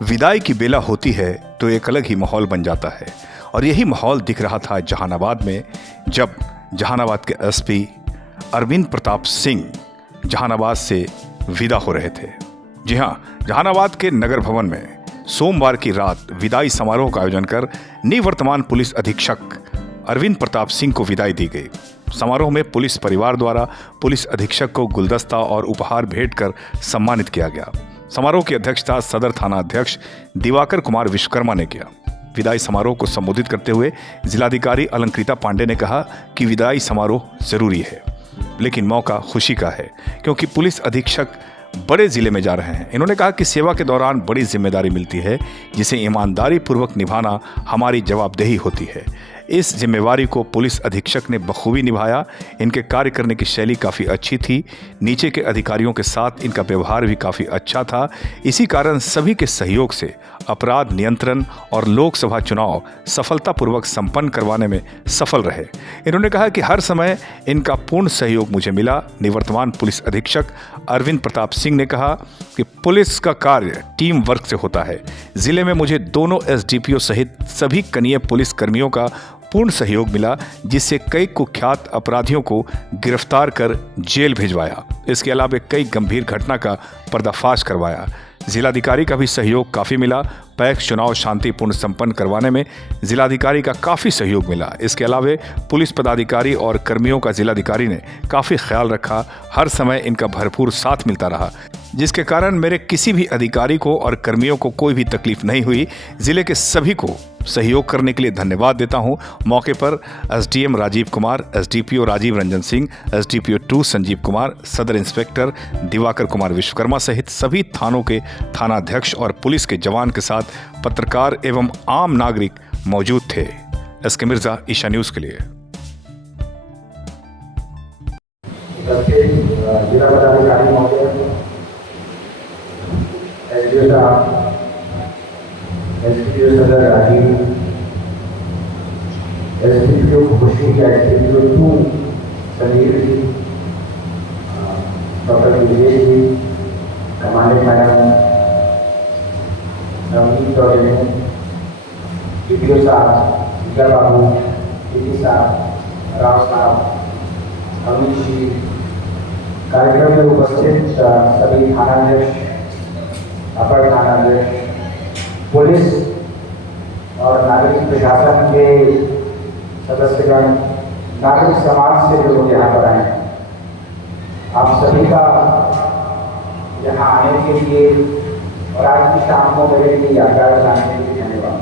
विदाई की बेला होती है तो एक अलग ही माहौल बन जाता है और यही माहौल दिख रहा था जहानाबाद में जब जहानाबाद के एसपी अरविंद प्रताप सिंह जहानाबाद से विदा हो रहे थे। जी हाँ, जहानाबाद के नगर भवन में सोमवार की रात विदाई समारोह का आयोजन कर निवर्तमान पुलिस अधीक्षक अरविंद प्रताप सिंह को विदाई दी गई। समारोह में पुलिस परिवार द्वारा पुलिस अधीक्षक को गुलदस्ता और उपहार भेंट कर सम्मानित किया गया। समारोह की अध्यक्षता सदर थाना अध्यक्ष दिवाकर कुमार विश्वकर्मा ने किया। विदाई समारोह को संबोधित करते हुए जिलाधिकारी अलंकृता पांडे ने कहा कि विदाई समारोह जरूरी है, लेकिन मौका खुशी का है क्योंकि पुलिस अधीक्षक बड़े जिले में जा रहे हैं। इन्होंने कहा कि सेवा के दौरान बड़ी जिम्मेदारी मिलती है जिसे ईमानदारी पूर्वक निभाना हमारी जवाबदेही होती है। इस जिम्मेवारी को पुलिस अधीक्षक ने बखूबी निभाया। इनके कार्य करने की शैली काफ़ी अच्छी थी। नीचे के अधिकारियों के साथ इनका व्यवहार भी काफ़ी अच्छा था। इसी कारण सभी के सहयोग से अपराध नियंत्रण और लोकसभा चुनाव सफलतापूर्वक संपन्न करवाने में सफल रहे। इन्होंने कहा कि हर समय इनका पूर्ण सहयोग मुझे मिला। निवर्तमान पुलिस अधीक्षक अरविंद प्रताप सिंह ने कहा कि पुलिस का कार्य टीम वर्क से होता है। जिले में मुझे दोनों एसडीपीओ सहित सभी कनीय पुलिस कर्मियों का पूर्ण सहयोग मिला, जिससे कई कुख्यात अपराधियों को गिरफ्तार कर जेल भिजवाया। इसके अलावा कई गंभीर घटना का पर्दाफाश करवाया। जिलाधिकारी का भी सहयोग काफ़ी मिला। पैक्स चुनाव शांतिपूर्ण संपन्न करवाने में जिलाधिकारी का काफ़ी सहयोग मिला। इसके अलावा पुलिस पदाधिकारी और कर्मियों का जिलाधिकारी ने काफ़ी ख्याल रखा। हर समय इनका भरपूर साथ मिलता रहा, जिसके कारण मेरे किसी भी अधिकारी को और कर्मियों को कोई भी तकलीफ नहीं हुई। जिले के सभी को सहयोग करने के लिए धन्यवाद देता हूं। मौके पर SDM Rajeev Kumar, SDPO Rajeev Ranjan Singh, SDPO 2 Sanjeev Kumar, सदर इंस्पेक्टर दिवाकर कुमार विश्वकर्मा सहित सभी थानों के थानाध्यक्ष और पुलिस के जवान के साथ पत्रकार एवं आम नागरिक मौजूद थे। एसके मिर्जा, ईशा न्यूज़ के लिए। एसडीपीओ सदर राजीव, एसडीपीओ खुशी, SDPO 2 Sanjeev ji, doctor Vijay ji, commandant madam Navneet और डीपीओ साहब, विजय बाबू, डीपी साहब, राव साहब, अमित जी, कार्यक्रम में उपस्थित सभी थानाध्यक्ष, अपर थानाध्यक्ष, पुलिस और नागरिक प्रशासन के सदस्यगण, नागरिक समाज से जो लोग यहाँ पर आए हैं, आप सभी का यहाँ आने के लिए और आज की शाम को मेरे लिए यादगार बनाने के लिए धन्यवाद।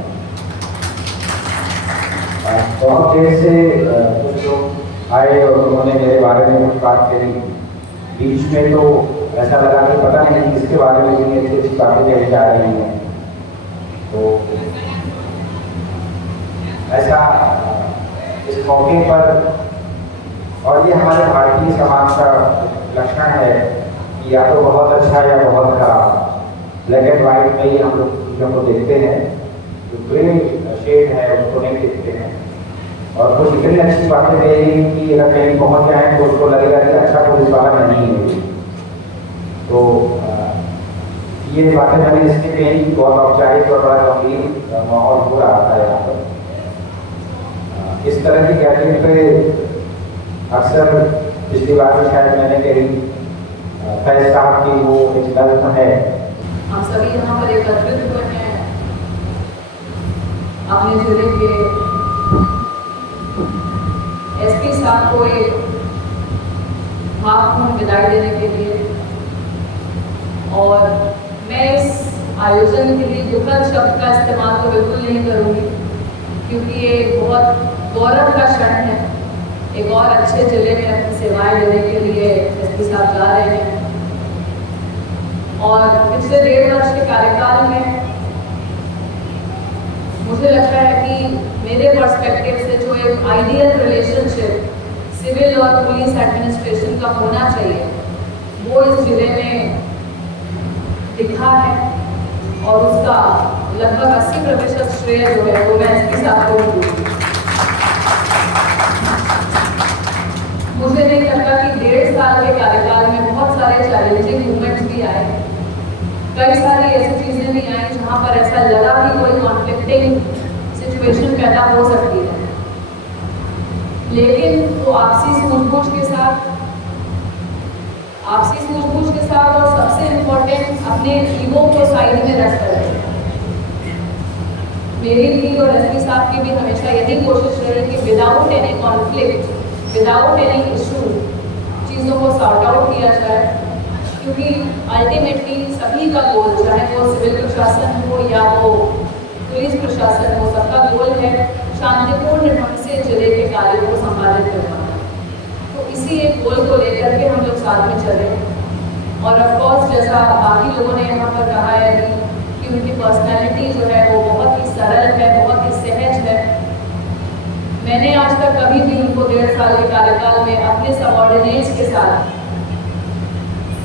बहुत देर से कुछ लोग आए और उन्होंने मेरे बारे में कुछ बात करी। बीच में तो ऐसा लगा कि पता नहीं किसके बारे में इतनी अच्छी अच्छी बातें कही जा रही हैं। तो ऐसा इस मौके पर, और ये हमारे भारतीय समाज का लक्षण है कि या तो बहुत अच्छा या बहुत खराब, ब्लैक एंड वाइट में ही हम लोग चीज़ों को देखते हैं। जो ग्रे शेड है उसको नहीं देखते हैं। और कुछ इतनी अच्छी बातें कही कि अगर कहीं पहुँच जाए तो उसको लगेगा कि अच्छा पुलिस वाला नहीं है। तो ये बातें मैंने इसलिए कही कि बहुत औपचारिक और बड़ा गंभीर माहौल हो रहा था यहाँ पर। इस तरह की गैदरिंग पे अक्सर पिछली बार भी शायद मैंने कही फैज साहब की वो एक दर्द है। हम सभी यहाँ पर एकत्रित हुए हैं अपने जिले के एसपी साहब को एक भावपूर्ण विदाई देने के लिए, और मैं इस आयोजन के लिए दुखद शब्द का इस्तेमाल तो बिल्कुल नहीं करूँगी, क्योंकि ये बहुत गौरव का क्षण है। एक और अच्छे जिले में अपनी सेवाएं देने के लिए एसपी साहब जा रहे हैं। और पिछले 1.5 वर्ष के कार्यकाल में मुझे लगता है कि मेरे पर्सपेक्टिव से जो एक आइडियल रिलेशनशिप सिविल और पुलिस एडमिनिस्ट्रेशन का होना चाहिए, वो इस जिले में दिखा है। और उसका लगभग 80% श्रेय जो है वो मैं एसपी साहब को दूंगी। मुझे नहीं लगता कि 1.5 साल के कार्यकाल में बहुत सारे चैलेंजिंग मूवमेंट्स भी आए। कई सारी ऐसी चीज़ें भी आई जहाँ पर ऐसा लगा कि कोई कॉन्फ्लिक्टिंग सिचुएशन पैदा हो सकती है, लेकिन वो आपसी सूझबूझ के साथ और सबसे इम्पोर्टेंट अपने ईगो को साइड में रख कर, मेरी भी और एसपी साहब की भी हमेशा यही कोशिश रही कि without any conflict, without any issue चीज़ों को सॉर्ट आउट किया जाए, क्योंकि अल्टीमेटली सभी का गोल, चाहे वो सिविल प्रशासन हो या वो पुलिस प्रशासन हो, सबका गोल है शांतिपूर्ण ढंग से जिले के कार्यों को संपादित करवाना। तो इसी एक गोल को लेकर के हम लोग साथ में चले। और ऑफ कोर्स जैसा बाकी लोगों ने यहाँ पर कहा है कि उनकी पर्सनैलिटी जो है वो बहुत ही सरल है, बहुत ही सहज है। मैंने आज तक कभी भी उनको 1.5 साल के कार्यकाल में अपने सबऑर्डिनेट्स के साथ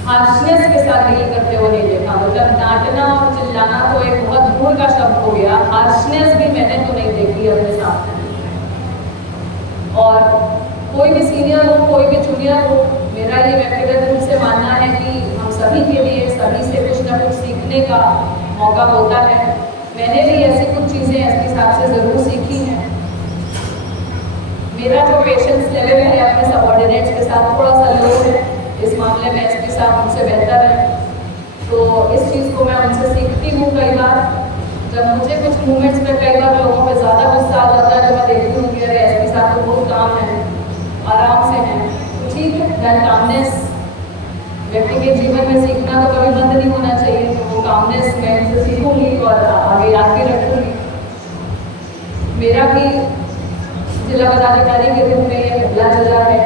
हार्शनेस के साथ डील करते हुए नहीं देखा। मतलब डांटना और चिल्लाना तो एक बहुत दूर का शब्द हो गया, हार्शनेस भी मैंने तो नहीं देखी अपने सामने। और कोई भी सीनियर हो, कोई भी जूनियर हो, मेरा ये व्यक्तिगत रूप से मानना है कि हम सभी के लिए सभी से कुछ ना कुछ सीखने का मौका होता है। मैंने भी ऐसी कुछ चीज़ें एसपी साहब से ज़रूर सीखी हैं। मेरा जो पेशेंस लेवल है अपने सबऑर्डिनेट्स के साथ थोड़ा सा लो है, इस मामले में एसपी साहब मुझसे बेहतर है, तो इस चीज़ को मैं उनसे सीखती हूँ। कई बार जब मुझे कुछ मूवमेंट्स में कई बार लोगों पे ज़्यादा गुस्सा आ जाता है, जो मैं देखती हूँ कि अरे एसपी साहब तो बहुत काम है, आराम से हैं, तो ठीक है, दैट कामनेस व्यक्ति के जीवन में सीखना तो कभी बंद नहीं होना चाहिए। तो वो कामनेस मैं उनसे सीखूंगी और आगे याद भी रखूँगी। मेरा भी जिला पदाधिकारी के रूप में ये पहला जिला है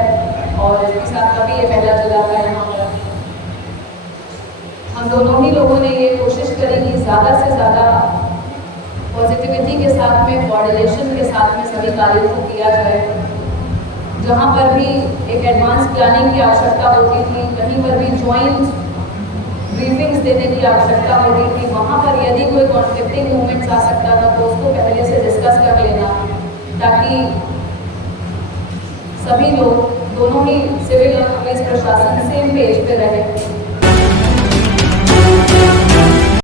और एसपी साहब का भी ये पहला जिला है यहाँ पर। हम दोनों ही लोगों ने ये कोशिश करी कि ज़्यादा से ज़्यादा पॉजिटिविटी के साथ में, कोऑर्डिनेशन के साथ में सभी कार्यों को किया जाए। जहाँ पर भी एक एडवांस प्लानिंग की आवश्यकता होती थी, कहीं पर भी जॉइंट ब्रीफिंग्स देने की आवश्यकता होती थी, वहाँ पर यदि कोई कॉन्फ्लिक्टिंग मूवमेंट्स आ सकता था तो उसको पहले से डिस्कस कर लेना, ताकि सभी लोग, दोनों ही सिविल और पुलिस प्रशासन सेम पेज पे रहे।